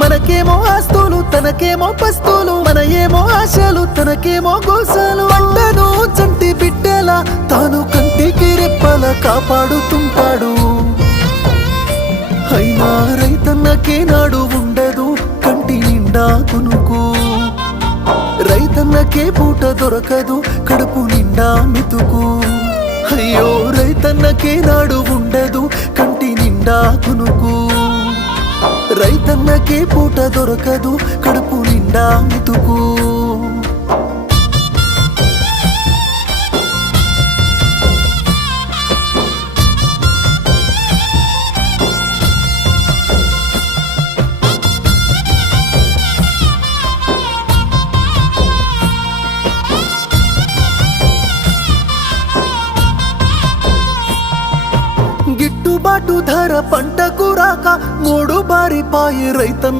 మనకేమో ఆస్తులు తనకేమో పస్తులు, మన ఏమో ఆశలు తనకేమో గోసలు. పంటను చంటి బిడ్డలా తాను కంటికి రెప్పల కాపాడుతుంటాడు. అయినా రైతన్నకే నాడు ఉండదు కంటి నిండా కునుకు, రైతన్నకే పూట దొరకదు కడుపు నిండా మెతుకు. అయ్యో రైతన్నకే నాడు ఉండదు కంటి నిండా కునుకు, రైతన్నకే పూట దొరకదు కడుపు నిండా మెతుకు. గిట్టుబాటు ధర పంటకు రాక మూడు బారిపాయే రైతన్న